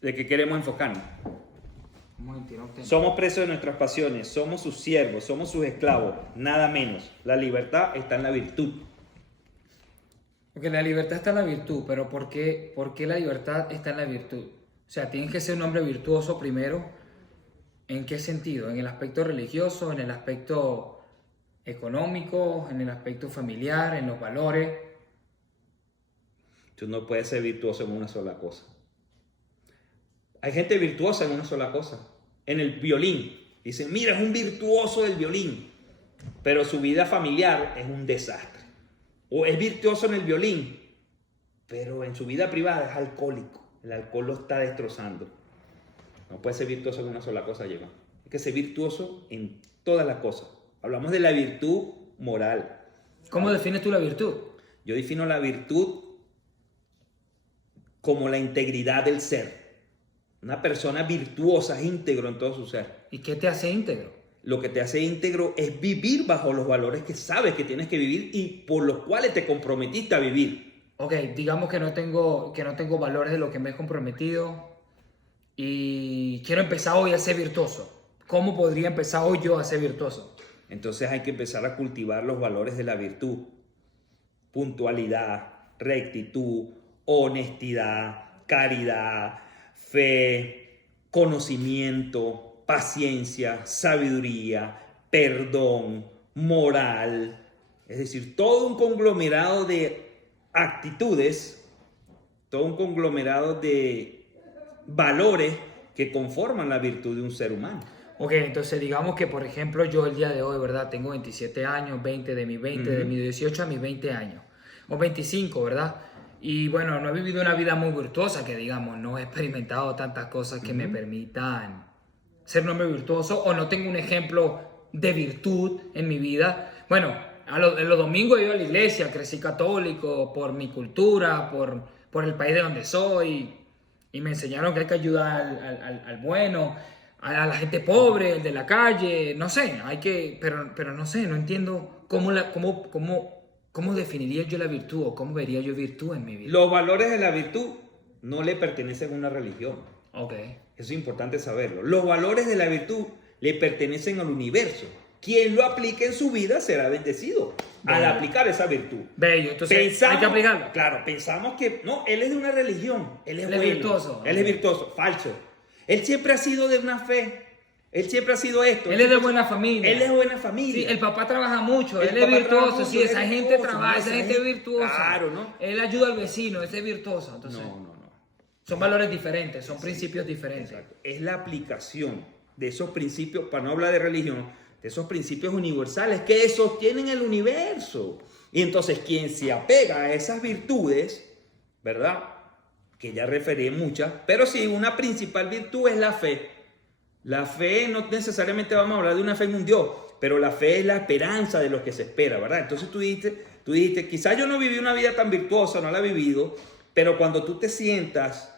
de qué queremos enfocarnos. Un momentito, no tengo. Somos presos de nuestras pasiones, somos sus siervos, somos sus esclavos, nada menos. La libertad está en la virtud. Porque la libertad está en la virtud, pero por qué la libertad está en la virtud? O sea, tienes que ser un hombre virtuoso primero. ¿En qué sentido? ¿En el aspecto religioso, en el aspecto económico, en el aspecto familiar, en los valores? Tú no puedes ser virtuoso en una sola cosa. Hay gente virtuosa en una sola cosa. En el violín. Dicen, mira, es un virtuoso del violín. Pero su vida familiar es un desastre. O es virtuoso en el violín, pero en su vida privada es alcohólico. El alcohol lo está destrozando. No puede ser virtuoso en una sola cosa, lleva. Hay que ser virtuoso en todas las cosas. Hablamos de la virtud moral. ¿Cómo defines tú la virtud? Yo defino la virtud como la integridad del ser. Una persona virtuosa es íntegro en todo su ser. ¿Y qué te hace íntegro? Lo que te hace íntegro es vivir bajo los valores que sabes que tienes que vivir y por los cuales te comprometiste a vivir. Ok, digamos que no tengo valores de lo que me he comprometido y quiero empezar hoy a ser virtuoso. ¿Cómo podría empezar hoy yo a ser virtuoso? Entonces hay que empezar a cultivar los valores de la virtud. Puntualidad, rectitud, honestidad, caridad, fe, conocimiento, paciencia, sabiduría, perdón, moral. Es decir, todo un conglomerado de actitudes, todo un conglomerado de valores que conforman la virtud de un ser humano. Ok, entonces digamos que, por ejemplo, yo el día de hoy, ¿verdad? Tengo 27 años, 20 de mis 20, de mis 18 a mis 20 años. O 25, ¿verdad? Y bueno, no he vivido una vida muy virtuosa, que digamos, no he experimentado tantas cosas que me permitan ser un hombre virtuoso, o no tengo un ejemplo de virtud en mi vida. Bueno, en los domingos he ido a la iglesia, crecí católico por mi cultura, por el país de donde soy, y me enseñaron que hay que ayudar al bueno, a la gente pobre, el de la calle, no sé, pero no sé, no entiendo cómo definiría yo la virtud o cómo vería yo virtud en mi vida. Los valores de la virtud no le pertenecen a una religión. Ok. Eso es importante saberlo. Los valores de la virtud le pertenecen al universo. Quien lo aplique en su vida será bendecido al aplicar esa virtud. Bello, entonces hay que aplicarlo. Claro, pensamos que no, él es de una religión, él es Él es bueno, virtuoso. él es virtuoso, falso. Él siempre ha sido de una fe, él siempre ha sido esto. Él es de buena familia. Él es de buena familia. Sí, el papá trabaja mucho, El él es papá trabaja virtuoso, mucho, sí, él esa es gente virtuoso, trabaja, ¿no? esa gente es virtuosa. Claro, ¿no? Él ayuda al vecino, ese es virtuoso. Entonces, No. son valores diferentes, son principios diferentes. Exacto. Es la aplicación de esos principios, para no hablar de religión, de esos principios universales que sostienen el universo. Y entonces quien se apega a esas virtudes, ¿verdad? Que ya referí muchas, pero sí, una principal virtud es la fe. La fe no necesariamente vamos a hablar de una fe en un Dios, pero la fe es la esperanza de lo que se espera, ¿verdad? Entonces tú dijiste, quizás yo no viví una vida tan virtuosa, no la he vivido, pero cuando tú te sientas,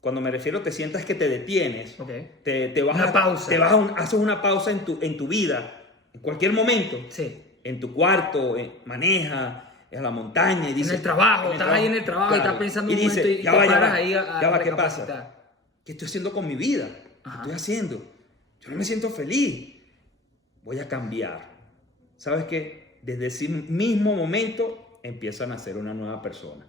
cuando me refiero te sientas que te detienes, Okay. te vas Una pausa. haces una pausa en tu vida, en cualquier momento, Sí. en tu cuarto, maneja, en la montaña, y dices, En el trabajo, estás ahí en el trabajo y estás pensando un momento y te paras ahí a ¿qué recapacitar. pasa? ¿Qué estoy haciendo con mi vida? ¿Qué Ajá. estoy haciendo? Yo no me siento feliz. Voy a cambiar. ¿Sabes qué? Desde ese mismo momento empiezan a ser una nueva persona.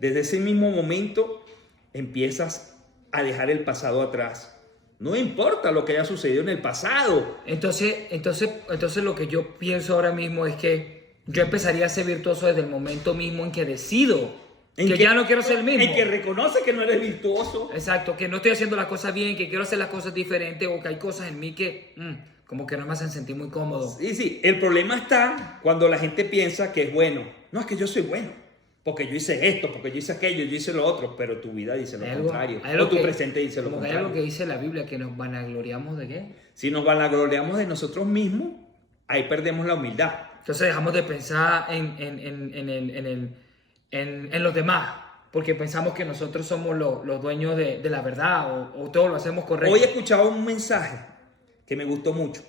Desde ese mismo momento empiezas a dejar el pasado atrás. No importa lo que haya sucedido en el pasado. Entonces lo que yo pienso ahora mismo es que yo empezaría a ser virtuoso desde el momento mismo en que decido que ya no quiero ser el mismo. En que reconoce que no eres virtuoso. Exacto, que no estoy haciendo las cosas bien, que quiero hacer las cosas diferentes o que hay cosas en mí que como que no me hacen sentir muy cómodo. Sí. El problema está cuando la gente piensa que es bueno. No, es que yo soy bueno. Porque yo hice esto, porque yo hice aquello, yo hice lo otro. Pero tu vida dice lo contrario. O tu presente dice lo contrario. Hay algo que dice la Biblia, que nos vanagloriamos de qué. Si nos vanagloriamos de nosotros mismos, ahí perdemos la humildad. Entonces dejamos de pensar en los demás, porque pensamos que nosotros somos los dueños de la verdad o todo lo hacemos correcto. Hoy he escuchado un mensaje que me gustó mucho.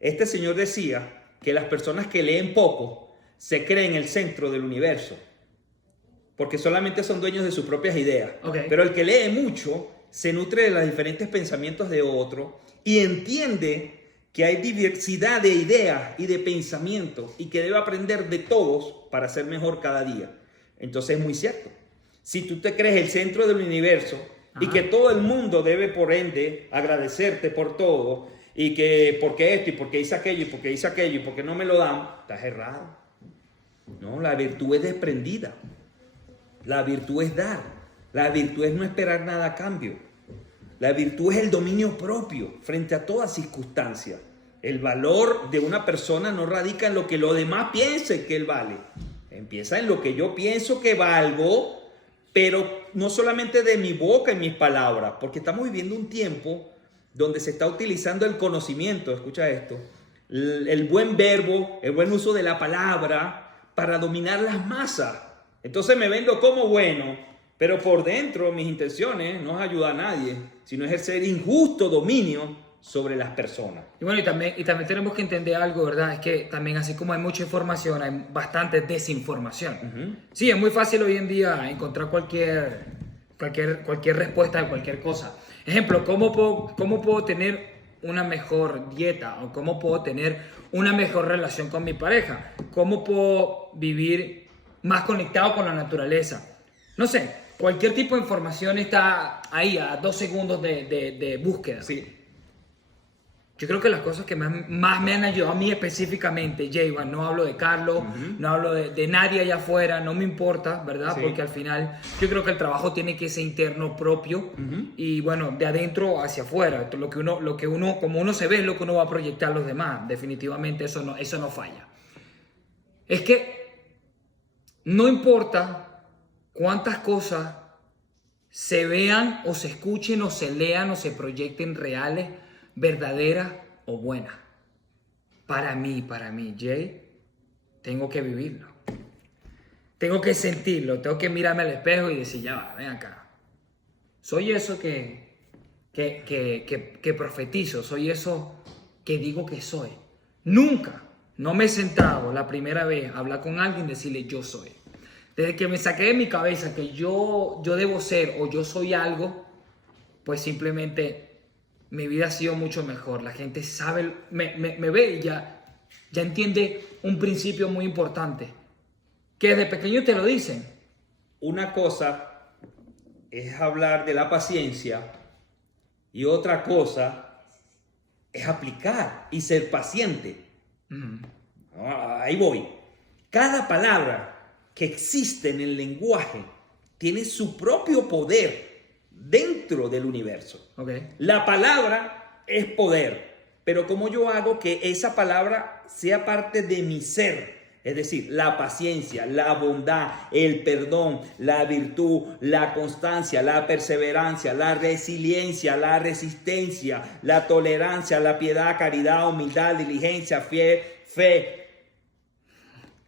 Este señor decía que las personas que leen poco se creen el centro del universo, porque solamente son dueños de sus propias ideas. Okay. Pero el que lee mucho se nutre de los diferentes pensamientos de otro y entiende que hay diversidad de ideas y de pensamientos y que debe aprender de todos para ser mejor cada día. Entonces es muy cierto. Si tú te crees el centro del universo y que todo el mundo debe por ende agradecerte por todo y que porque esto y porque hice aquello y porque hice aquello y porque no me lo dan, estás errado. No, la virtud es desprendida. La virtud es dar. La virtud es no esperar nada a cambio. La virtud es el dominio propio frente a toda circunstancia. El valor de una persona no radica en lo que los demás piensen que él vale. Empieza en lo que yo pienso que valgo, pero no solamente de mi boca y mis palabras, porque estamos viviendo un tiempo donde se está utilizando el conocimiento, escucha esto, el buen verbo, el buen uso de la palabra para dominar las masas. Entonces me vendo como bueno, pero por dentro mis intenciones no es ayudar a nadie, sino ejercer injusto dominio sobre las personas. Y bueno, y también tenemos que entender algo, ¿verdad? Es que también así como hay mucha información, hay bastante desinformación. Sí, es muy fácil hoy en día encontrar cualquier respuesta de cualquier cosa. Ejemplo, ¿cómo puedo tener una mejor dieta? ¿O cómo puedo tener una mejor relación con mi pareja? ¿Cómo puedo vivir más conectado con la naturaleza? No sé, cualquier tipo de información está ahí a 2 segundos de búsqueda. Sí. Yo creo que las cosas que más me han ayudado a mí específicamente, Jayvan, no hablo de Carlos, no hablo de nadie allá afuera, no me importa, ¿verdad? Sí. Porque al final yo creo que el trabajo tiene que ser interno propio y bueno, de adentro hacia afuera. Lo que uno, como uno se ve es lo que uno va a proyectar a los demás. Definitivamente eso no falla. Es que no importa cuántas cosas se vean o se escuchen o se lean o se proyecten reales, verdaderas o buenas. Para mí, Jay, tengo que vivirlo. Tengo que sentirlo, tengo que mirarme al espejo y decir, ya va, ven acá. Soy eso que profetizo, soy eso que digo que soy. Nunca, no me he sentado la primera vez a hablar con alguien y decirle yo soy. Desde que me saqué de mi cabeza que yo debo ser o yo soy algo, pues simplemente mi vida ha sido mucho mejor. La gente sabe, me ve y ya entiende un principio muy importante. Que desde pequeño te lo dicen. Una cosa es hablar de la paciencia y otra cosa es aplicar y ser paciente. Ahí voy. Cada palabra que existe en el lenguaje tiene su propio poder dentro del universo. Okay. La palabra es poder, pero ¿cómo yo hago que esa palabra sea parte de mi ser? Es decir, la paciencia, la bondad, el perdón, la virtud, la constancia, la perseverancia, la resiliencia, la resistencia, la tolerancia, la piedad, caridad, humildad, diligencia, fe.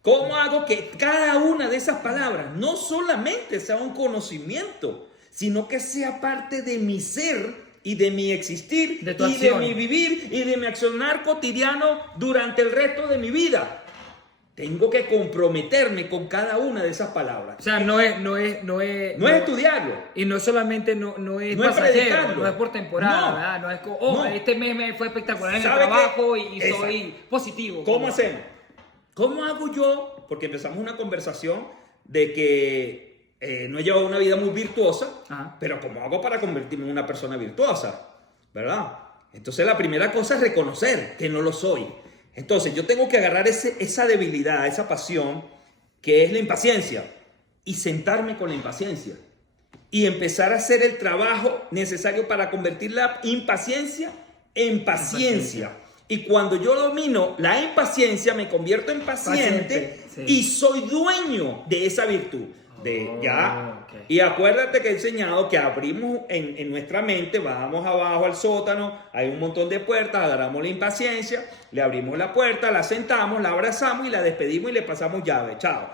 ¿Cómo hago que cada una de esas palabras no solamente sea un conocimiento, sino que sea parte de mi ser y de mi existir de tu y acción, de mi vivir y de mi accionar cotidiano durante el resto de mi vida? Tengo que comprometerme con cada una de esas palabras. O sea, no es estudiarlo. Y no solamente no es pasajero, predicarlo. no es por temporada, No. ¿verdad? No es como, No. este mes me fue espectacular en el ¿Sabe trabajo qué? y soy positivo. ¿Cómo hacemos? ¿Cómo hago yo? Porque empezamos una conversación de que no he llevado una vida muy virtuosa, Ajá. pero ¿cómo hago para convertirme en una persona virtuosa? ¿Verdad? Entonces la primera cosa es reconocer que no lo soy. Entonces yo tengo que agarrar esa debilidad, esa pasión, que es la impaciencia, y sentarme con la impaciencia. Y empezar a hacer el trabajo necesario para convertir la impaciencia en paciencia. Y cuando yo domino la impaciencia, me convierto en paciente, sí. y soy dueño de esa virtud. Okay. Y acuérdate que he enseñado que abrimos en nuestra mente, bajamos abajo al sótano, hay un montón de puertas, agarramos la impaciencia, le abrimos la puerta, la sentamos, la abrazamos y la despedimos y le pasamos llave. Chao,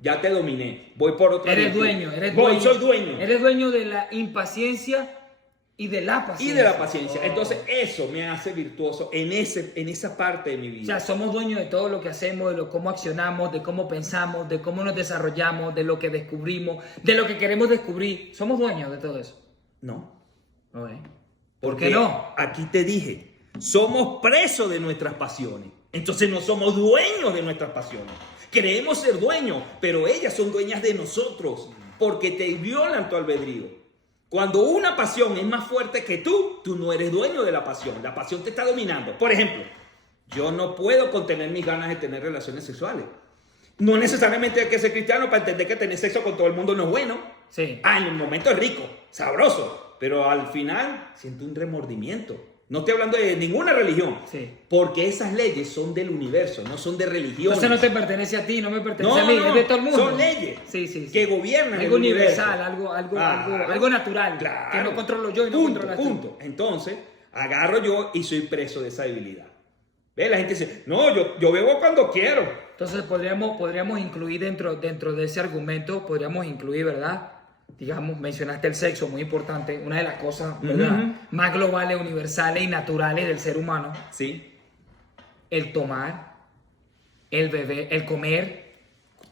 ya te dominé, voy por otra Eres virtud. dueño. Soy dueño. Eres dueño de la impaciencia y de la paciencia. Y de la paciencia. Entonces eso me hace virtuoso en esa parte de mi vida. O sea, somos dueños de todo lo que hacemos, de cómo accionamos, de cómo pensamos, de cómo nos desarrollamos, de lo que descubrimos, de lo que queremos descubrir. Somos dueños de todo eso. No. Ok. ¿Por Porque qué no? aquí te dije, somos presos de nuestras pasiones. Entonces no somos dueños de nuestras pasiones. Creemos ser dueños, pero ellas son dueñas de nosotros porque te violan tu albedrío. Cuando una pasión es más fuerte que tú no eres dueño de la pasión. La pasión te está dominando. Por ejemplo, yo no puedo contener mis ganas de tener relaciones sexuales. No necesariamente hay que ser cristiano para entender que tener sexo con todo el mundo no es bueno. Sí. En el momento es rico, sabroso, pero al final siento un remordimiento. No estoy hablando de ninguna religión, Sí. porque esas leyes son del universo, no son de religión. Entonces no te pertenece a ti, no me pertenece a mí, es de todo el mundo. Son leyes que gobiernan algo el universo. universal, algo natural, Claro. que no controlo yo y no Punto, controlas tú. punto. Entonces, agarro yo y soy preso de esa debilidad. ¿Ves? La gente dice, no, yo bebo cuando quiero. Entonces podríamos incluir dentro de ese argumento, podríamos incluir, ¿verdad? Digamos, mencionaste el sexo, muy importante, una de las cosas, ¿verdad? Más globales, universales y naturales del ser humano. Sí. El tomar, el beber, el comer.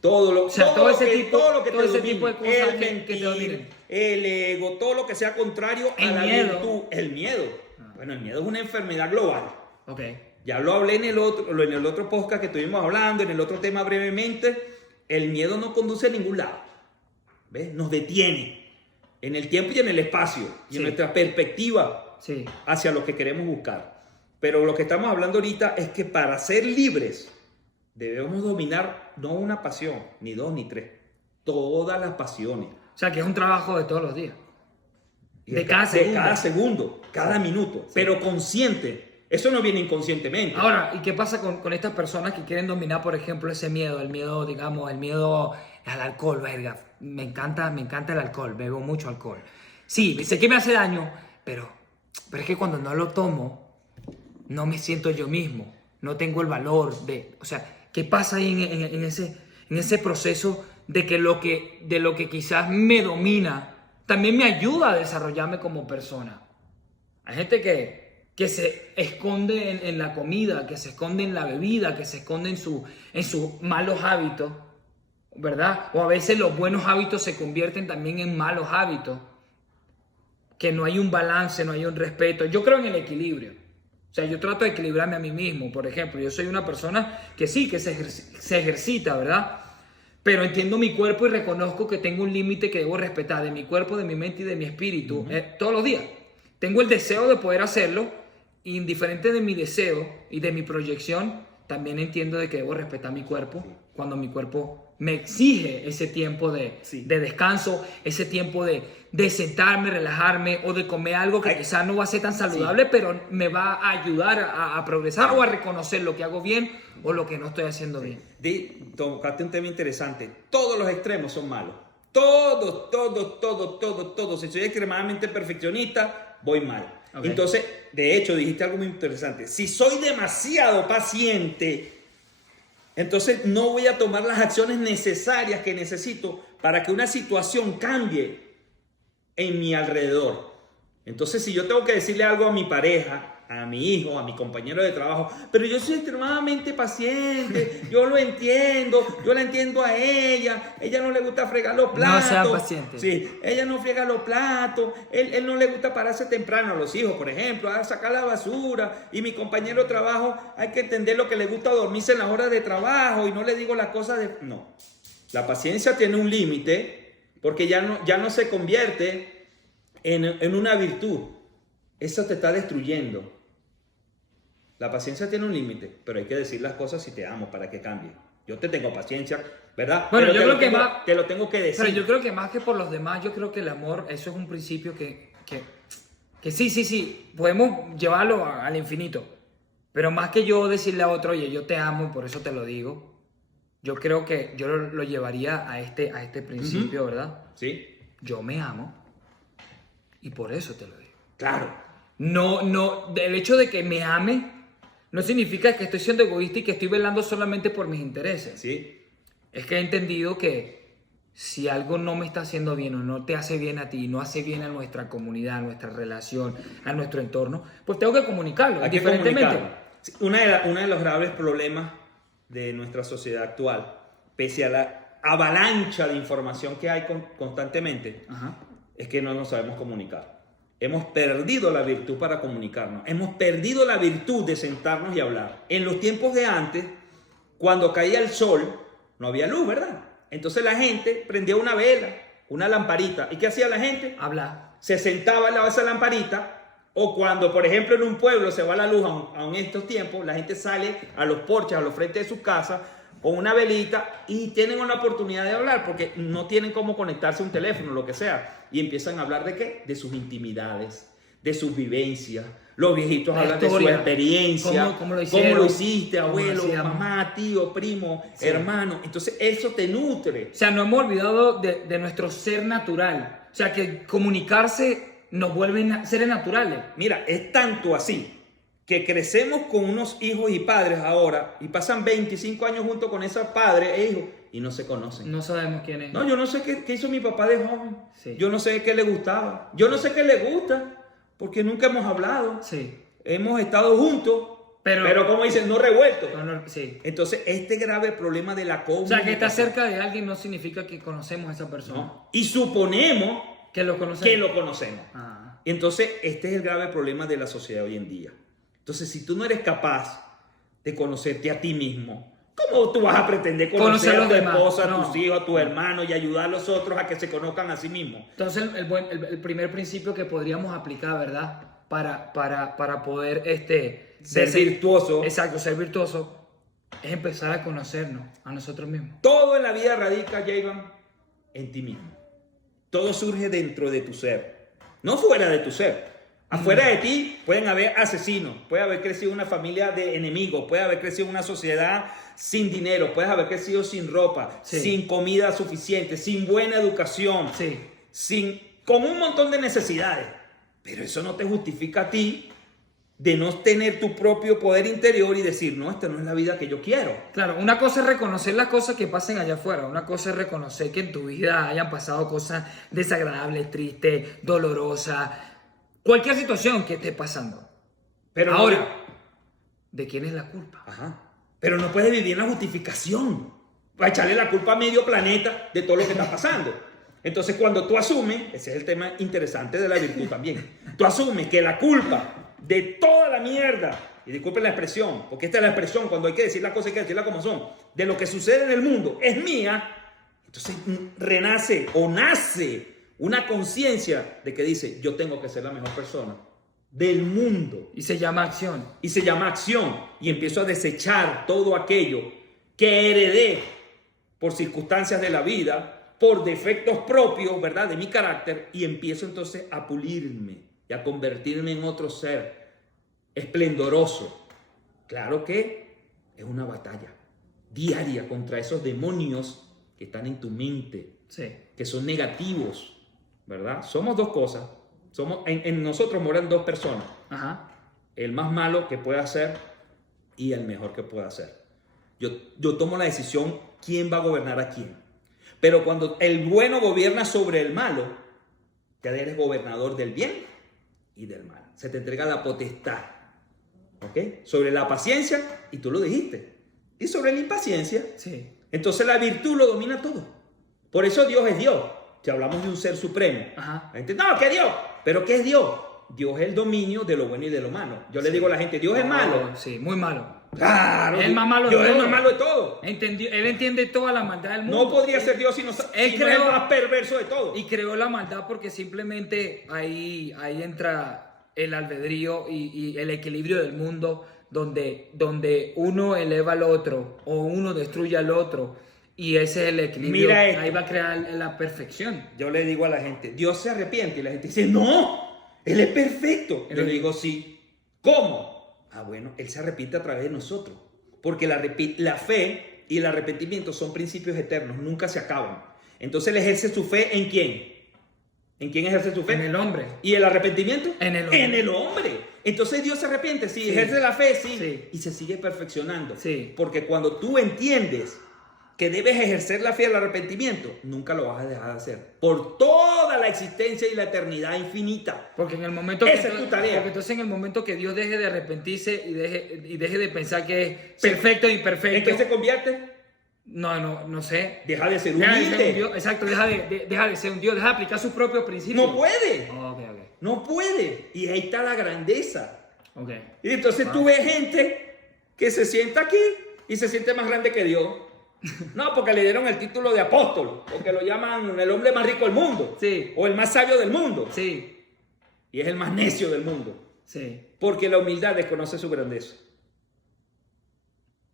Todo lo, O sea, todo ese lo que, tipo- todo lo que todo te ese domine, tipo de cosas el que te mentir, dominen. el ego, todo lo que sea contrario a El la miedo. virtud, el miedo. Bueno, el miedo es una enfermedad global. Ok. Ya lo hablé en el otro podcast que estuvimos hablando, en el otro tema brevemente. El miedo no conduce a ningún lado. ¿Ves? Nos detiene en el tiempo y en el espacio y Sí. en nuestra perspectiva Sí. hacia lo que queremos buscar. Pero lo que estamos hablando ahorita es que para ser libres debemos dominar no una pasión, ni dos, ni tres, todas las pasiones. O sea, que es un trabajo de todos los días. Y De cada segundo. cada segundo, cada minuto, pero consciente. Eso no viene inconscientemente. Ahora, ¿y qué pasa con estas personas que quieren dominar, por ejemplo, ese miedo? El miedo, digamos, el miedo al alcohol, verga. Me encanta el alcohol, bebo mucho alcohol. Sí, sé que me hace daño, pero es que cuando no lo tomo, no me siento yo mismo. No tengo el valor de... O sea, ¿qué pasa ahí en ese proceso de lo que quizás me domina, también me ayuda a desarrollarme como persona? Hay gente que se esconde en la comida, que se esconde en la bebida, que se esconde en sus malos hábitos, ¿verdad? O a veces los buenos hábitos se convierten también en malos hábitos, que no hay un balance, no hay un respeto. Yo creo en el equilibrio. O sea, yo trato de equilibrarme a mí mismo. Por ejemplo, yo soy una persona que sí, que se ejercita, ¿verdad? Pero entiendo mi cuerpo y reconozco que tengo un límite que debo respetar de mi cuerpo, de mi mente y de mi espíritu todos los días. Tengo el deseo de poder hacerlo, indiferente de mi deseo y de mi proyección, también entiendo de que debo respetar mi cuerpo cuando mi cuerpo me exige ese tiempo de descanso, ese tiempo de sentarme, relajarme o de comer algo que quizás no va a ser tan saludable, pero me va a ayudar a progresar o a reconocer lo que hago bien o lo que no estoy haciendo bien. Tocaste un tema interesante. Todos los extremos son malos. Todos. Si soy extremadamente perfeccionista, voy mal. Okay. Entonces, de hecho, dijiste algo muy interesante. Si soy demasiado paciente, entonces no voy a tomar las acciones necesarias que necesito para que una situación cambie en mi alrededor. Entonces, si yo tengo que decirle algo a mi pareja, a mi hijo, a mi compañero de trabajo, pero yo soy extremadamente paciente, yo lo entiendo, yo la entiendo a ella no le gusta fregar los platos. No sea paciente. Sí, ella no friega los platos, él no le gusta pararse temprano a los hijos, por ejemplo, a sacar la basura, y mi compañero de trabajo hay que entender lo que le gusta dormirse en las horas de trabajo y no le digo las cosas de... No, la paciencia tiene un límite porque ya no se convierte en una virtud. Eso te está destruyendo. La paciencia tiene un límite, pero hay que decir las cosas si te amo para que cambie. Yo te tengo paciencia, ¿verdad? Bueno, pero yo creo que más... Te lo tengo que decir. Pero yo creo que más que por los demás, yo creo que el amor, eso es un principio que sí, podemos llevarlo al infinito. Pero más que yo decirle a otro, oye, yo te amo y por eso te lo digo, yo creo que yo lo llevaría a este principio, ¿verdad? Sí. Yo me amo y por eso te lo digo. Claro. No, el hecho de que me ame no significa que estoy siendo egoísta y que estoy velando solamente por mis intereses. Sí. Es que he entendido que si algo no me está haciendo bien o no te hace bien a ti, no hace bien a nuestra comunidad, a nuestra relación, a nuestro entorno, pues tengo que comunicarlo, Hay que diferentemente. comunicarlo. Sí, uno de los graves problemas de nuestra sociedad actual, pese a la avalancha de información que hay constantemente, Ajá. es que no nos sabemos comunicar. hemos perdido la virtud para comunicarnos. Hemos perdido la virtud de sentarnos y hablar. En los tiempos de antes, cuando caía el sol, no había luz, ¿verdad? Entonces la gente prendía una vela, una lamparita. ¿Y qué hacía la gente? Hablar. Se sentaba al lado de esa lamparita. O cuando, por ejemplo, en un pueblo se va la luz, aún en estos tiempos, la gente sale a los porches, a los frentes de sus casas, con una velita y tienen una oportunidad de hablar porque no tienen cómo conectarse a un teléfono, lo que sea. Y empiezan a hablar ¿de qué? De sus intimidades, de sus vivencias. Los viejitos La hablan historia. de su experiencia. ¿Cómo lo hicieron? ¿Cómo lo hiciste, abuelo, ¿Cómo lo hacíamos? mamá, tío, primo, Sí. hermano? Entonces eso te nutre. O sea, no hemos olvidado de nuestro ser natural. O sea, que comunicarse nos vuelve seres naturales. Mira, es tanto así que crecemos con unos hijos y padres ahora y pasan 25 años junto con esos padres e hijos y no se conocen. No sabemos quién es. No, yo no sé qué hizo mi papá de joven. Sí. Yo no sé qué le gustaba. Yo no sé qué le gusta porque nunca hemos hablado. Sí. Hemos estado juntos, Pero- pero como dicen, no revueltos. Sí. Entonces, este grave problema de la O comunicación. sea, que estar cerca de alguien no significa que conocemos a esa persona. ¿no? Y suponemos Que lo conocemos. que lo conocemos. Ah. Entonces, este es el grave problema de la sociedad hoy en día. Entonces, si tú no eres capaz de conocerte a ti mismo, ¿cómo tú vas a pretender conocer Conocer a a los tu demás? esposa, a No. tus hijos, a tus hermanos y ayudar a los otros a que se conozcan a sí mismos? Entonces, el primer principio que podríamos aplicar, ¿verdad? Para poder Ser virtuoso. Exacto, ser virtuoso, es empezar a conocernos a nosotros mismos. Todo en la vida radica, Javan, en ti mismo. Todo surge dentro de tu ser, no fuera de tu ser. Afuera de ti pueden haber asesinos, puede haber crecido una familia de enemigos, puede haber crecido una sociedad sin dinero, puedes haber crecido sin ropa, Sí. sin comida suficiente, sin buena educación, Sí. con un montón de necesidades. Pero eso no te justifica a ti de no tener tu propio poder interior y decir, no, esta no es la vida que yo quiero. Claro, una cosa es reconocer las cosas que pasen allá afuera, una cosa es reconocer que en tu vida hayan pasado cosas desagradables, tristes, dolorosas, cualquier situación que esté pasando. Pero Ahora, no- ¿de quién es la culpa? Ajá. Pero no puedes vivir en la justificación para echarle la culpa a medio planeta de todo lo que está pasando. Entonces, cuando tú asumes, ese es el tema interesante de la virtud también, tú asumes que la culpa de toda la mierda, y disculpen la expresión, porque esta es la expresión, cuando hay que decir las cosas hay que decirlas como son, de lo que sucede en el mundo es mía, entonces renace o nace una conciencia de que dice, yo tengo que ser la mejor persona del mundo. Y se llama acción. Y se llama acción. Y empiezo a desechar todo aquello que heredé por circunstancias de la vida, por defectos propios, ¿verdad? De mi carácter. Y empiezo entonces a pulirme y a convertirme en otro ser esplendoroso. Claro que es una batalla diaria contra esos demonios que están en tu mente, Sí. que son negativos, ¿verdad? Somos dos cosas. En nosotros moran dos personas. Ajá. El más malo que pueda ser y el mejor que pueda ser. Yo tomo la decisión quién va a gobernar a quién. Pero cuando el bueno gobierna sobre el malo, ya eres gobernador del bien y del mal. Se te entrega la potestad. ¿Ok? Sobre la paciencia, y tú lo dijiste. Y sobre la impaciencia. Sí. Entonces la virtud lo domina todo. Por eso Dios es Dios. Si hablamos de un ser supremo. Ajá. La gente, no, ¿qué Dios? ¿Pero qué es Dios? Dios es el dominio de lo bueno y de lo malo. Yo le digo a la gente, Dios es malo. Sí, muy malo. Claro. Es el más malo de Dios es el todo. más malo de todo. Él entiende toda la maldad del mundo. No podría ser Dios si no Él es el creó- más perverso de todo. Y creó la maldad porque simplemente ahí entra el albedrío y el equilibrio del mundo donde uno eleva al otro o uno destruye al otro y ese es el equilibrio. Mira esto. Ahí va a crear la perfección. Yo le digo a la gente, Dios se arrepiente. Y la gente dice, no, Él es perfecto. Yo le digo, sí. ¿Cómo? Ah, bueno, Él se arrepiente a través de nosotros. Porque la fe y el arrepentimiento son principios eternos, nunca se acaban. Entonces Él ejerce su fe ¿en quién? ¿En quién ejerce su fe? En el hombre. ¿Y el arrepentimiento? En el hombre. En el hombre. Entonces Dios se arrepiente, sí, Sí. ejerce la fe, sí, Sí. y se sigue perfeccionando. Sí. Porque cuando tú entiendes que debes ejercer la fe y el arrepentimiento, nunca lo vas a dejar de hacer. Por toda la existencia y la eternidad infinita. Porque en el momento Esa es tu tarea. porque entonces en el momento que Dios deje de arrepentirse y deje de pensar que es perfecto y ¿En imperfecto. qué se convierte? No sé. Deja de ser Deja de ser un humilde. Dios, exacto, deja de ser un Dios, deja de aplicar sus propios principios. No puede. Ok. No puede. Y ahí está la grandeza. Ok. Y entonces tú ves gente que se sienta aquí y se siente más grande que Dios. No, porque le dieron el título de apóstol, porque lo llaman el hombre más rico del mundo, Sí. o el más sabio del mundo, Sí. y es el más necio del mundo, Sí. porque la humildad desconoce su grandeza.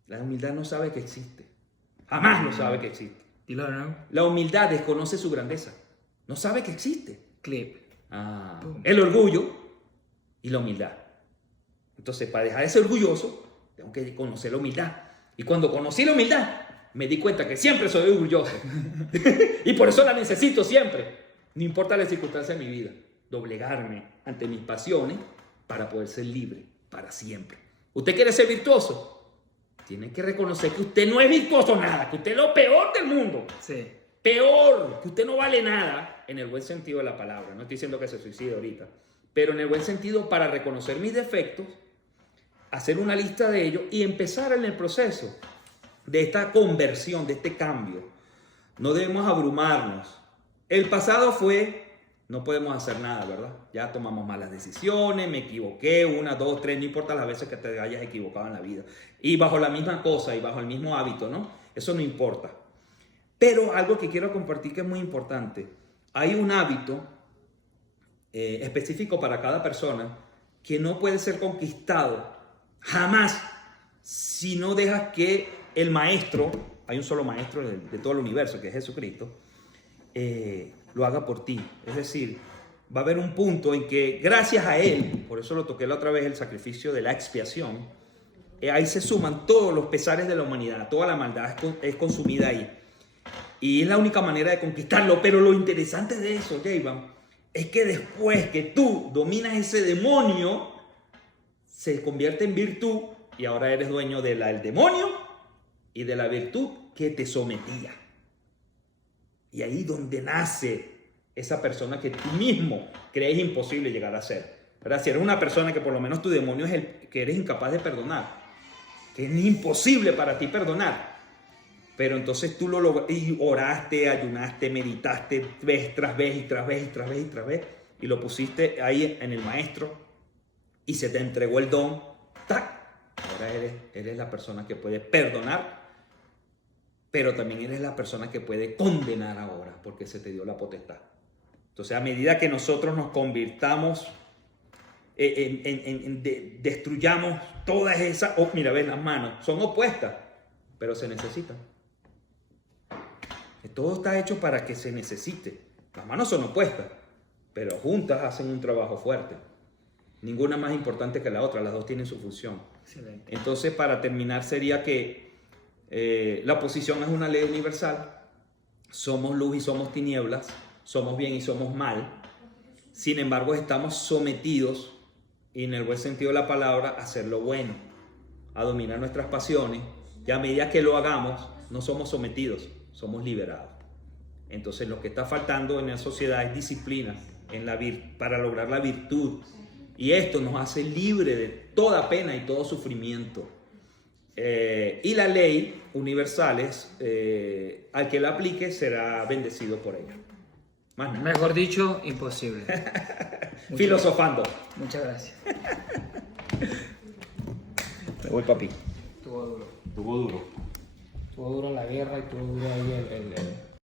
La humildad no sabe que existe, jamás lo sabe que existe. Dilo, ¿no? La humildad desconoce su grandeza, no sabe que existe. Clip. El orgullo y la humildad. Entonces, para dejar de ser orgulloso, tengo que conocer la humildad. Y cuando conocí la humildad, me di cuenta que siempre soy orgulloso. Y por eso la necesito siempre. No importa la circunstancia de mi vida. Doblegarme ante mis pasiones para poder ser libre para siempre. ¿Usted quiere ser virtuoso? Tiene que reconocer que usted no es virtuoso nada, que usted es lo peor del mundo. Sí. Peor, que usted no vale nada en el buen sentido de la palabra. No estoy diciendo que se suicide ahorita, pero en el buen sentido para reconocer mis defectos, hacer una lista de ellos y empezar en el proceso de esta conversión, de este cambio. No debemos abrumarnos. El pasado fue, no podemos hacer nada, ¿verdad? Ya tomamos malas decisiones, me equivoqué, 1, 2, 3, no importa las veces que te hayas equivocado en la vida. Y bajo la misma cosa y bajo el mismo hábito, ¿no? Eso no importa. Pero algo que quiero compartir que es muy importante. Hay un hábito específico para cada persona que no puede ser conquistado jamás si no dejas que el maestro, hay un solo maestro de todo el universo que es Jesucristo, lo haga por ti. Es decir, va a haber un punto en que gracias a él, por eso lo toqué la otra vez, el sacrificio de la expiación, ahí se suman todos los pesares de la humanidad, toda la maldad es consumida ahí. Y es la única manera de conquistarlo. Pero lo interesante de eso, Jayvan, es que después que tú dominas ese demonio, se convierte en virtud y ahora eres dueño del demonio y de la virtud que te sometía. Y ahí donde nace esa persona que tú mismo crees imposible llegar a ser. ¿Verdad? Si eres una persona que por lo menos tu demonio es el que eres incapaz de perdonar, que es imposible para ti perdonar. Pero entonces tú lo lograste y oraste, ayunaste, meditaste vez tras vez y tras vez y tras vez y tras vez y lo pusiste ahí en el maestro y se te entregó el don. ¡Tac! Ahora eres la persona que puede perdonar, pero también eres la persona que puede condenar ahora porque se te dio la potestad. Entonces, a medida que nosotros nos convirtamos, destruyamos todas esas... Oh, mira, ves, las manos son opuestas, pero se necesitan. Todo está hecho para que se necesite. Las manos son opuestas, pero juntas hacen un trabajo fuerte. Ninguna más importante que la otra, las dos tienen su función. Excelente. Entonces, para terminar, sería que la oposición es una ley universal. Somos luz y somos tinieblas, somos bien y somos mal. Sin embargo, estamos sometidos, y en el buen sentido de la palabra, a hacer lo bueno, a dominar nuestras pasiones. Y a medida que lo hagamos, no somos sometidos, somos liberados. Entonces lo que está faltando en la sociedad es disciplina para lograr la virtud. Y esto nos hace libre de toda pena y todo sufrimiento. Y la ley universal es, al que la aplique será bendecido por ella. Más nada. Mejor dicho, imposible. Filosofando. Muchas gracias. Me voy, papi. Estuvo duro. Estuvo duro. Estuvo duro la guerra y estuvo duro ahí el